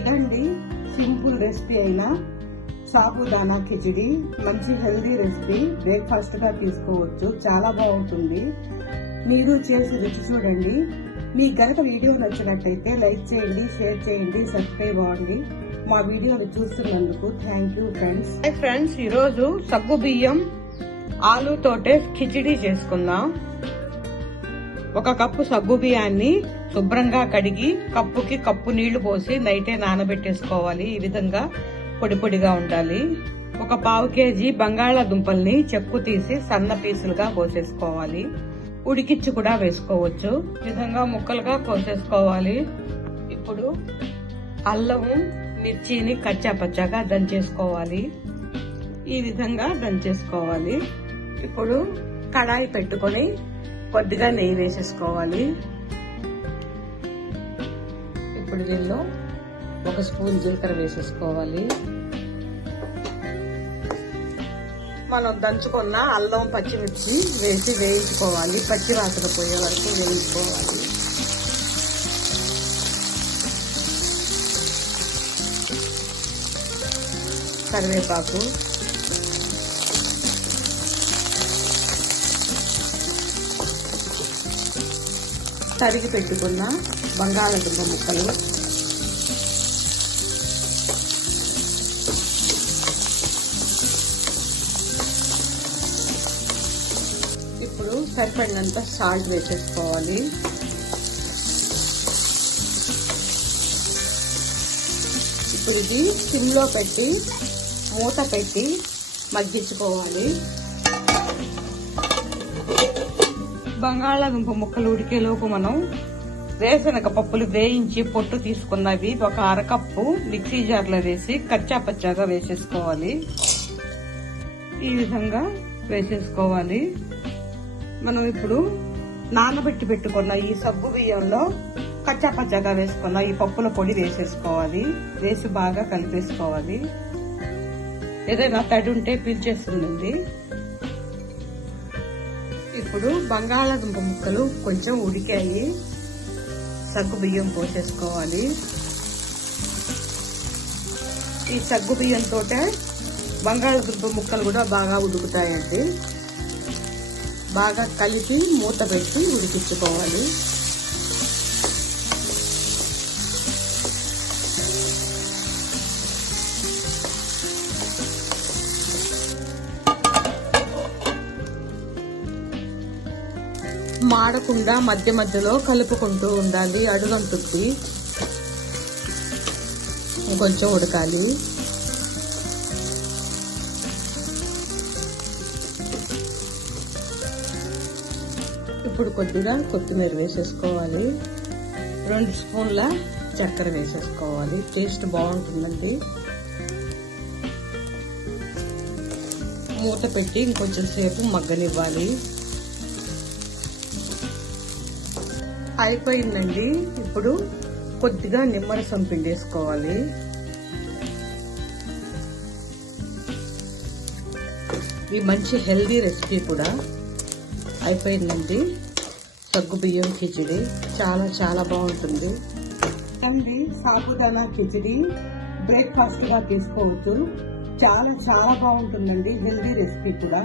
ఇదండి simple recipe అయినా సాబుదానా కిచిడి. మంచి హెల్దీ రెసిపీ, బ్రేక్ఫాస్ట్ గా తీసుకోవచ్చు. చాలా బాగుంటుంది. మీరు చేసి రుచి చూడండి. మీకు గనక వీడియో నచ్చినట్టయితే లైక్ చేయండి, షేర్ చేయండి, సబ్స్క్రైబ్ అవ్వండి. మా వీడియోని చూస్తున్నందుకు థ్యాంక్ యూ ఫ్రెండ్స్. ఫ్రెండ్స్, ఈరోజు సగ్గు బియ్యం ఆలుతోటే కిచిడి చేసుకుందాం. 1 కప్పు సగ్గు బియ్యాన్ని శుభ్రంగా కడిగి కప్పుకి కప్పు నీళ్లు పోసి నైటే నానబెట్టేసుకోవాలి. ఈ విధంగా పొడి పొడిగా ఉండాలి. 1 పావు కేజీ బంగాళాదుంపల్ని చెక్కు తీసి సన్న పీసులుగా కోసేసుకోవాలి. ఉడికిచ్చి కూడా వేసుకోవచ్చు. ఈ విధంగా ముక్కలుగా కోసేసుకోవాలి. ఇప్పుడు అల్లం మిర్చిని కచ్చా పచ్చాగా దంచేసుకోవాలి. ఈ విధంగా దంచేసుకోవాలి. ఇప్పుడు కడాయి పెట్టుకొని కొద్దిగా నెయ్యి వేసేసుకోవాలి. ఇప్పుడు దీనిలో 1 స్పూన్ జీలకర్ర వేసేసుకోవాలి. మనం దంచుకున్న అల్లం పచ్చిమిర్చి వేసి వేయించుకోవాలి. పచ్చి వాసన పోయే వరకు వేయించుకోవాలి. కరివేపాకు, తరిగి పెట్టుకున్న బంగాళాదుంప ముక్కలు, ఇప్పుడు సరిపడినంత సాల్ట్ వేసేసుకోవాలి. ఇప్పుడు ఇది సిమ్ లో పెట్టి మూత పెట్టి మగ్గించుకోవాలి. బంగాళాదుంప ముక్కలు ఉడికేలోపు మనం వేరుశనగ పప్పులు వేయించి పొట్టు తీసుకున్నవి 1 అరకప్పు మిక్సీ జార్లో వేసి కచ్చా పచ్చాగా వేసేసుకోవాలి. ఈ విధంగా వేసేసుకోవాలి. మనం ఇప్పుడు నానబెట్టి పెట్టుకున్న ఈ సగ్గు బియ్యంలో కచ్చా పచ్చాగా వేసుకున్న ఈ పప్పుల పొడి వేసేసుకోవాలి. వేసి బాగా కలిపేసుకోవాలి. ఏదైనా తడి ఉంటే పీల్చేస్తుందండి. ఇప్పుడు బంగాళాదుంప ముక్కలు కొంచెం ఉడికాయి. సగ్గు బియ్యం పోసేసుకోవాలి. ఈ సగ్గు బియ్యంతో బంగాళాదుంప ముక్కలు కూడా బాగా ఉడుకుతాయండి. బాగా కలిపి మూత పెట్టి ఉడికించుకోవాలి. మాడకుండా మధ్య మధ్యలో కలుపుకుంటూ ఉండాలి. అడుగంటుకి కొంచెం ఉడకాలి. ఇప్పుడు కొద్దిగా కొత్తిమీర వేసేసుకోవాలి. 2 స్పూన్ల చక్కెర వేసేసుకోవాలి. టేస్ట్ బాగుంటుందండి. మూత పెట్టి ఇంకొంచెం సేపు మగ్గనివ్వాలి. అయిపోయిందండి. ఇప్పుడు కొద్దిగా నిమ్మరసం పిండేసుకోవాలి. ఈ మంచి హెల్దీ రెసిపీ కూడా అయిపోయిందండి. సగ్గు బియ్యం కిచిడి చాలా చాలా బాగుంటుంది. అండి సాబుదానా కిచిడి బ్రేక్ఫాస్ట్ గా తీసుకోవచ్చు. చాలా చాలా బాగుంటుందండి. హెల్దీ రెసిపీ కూడా.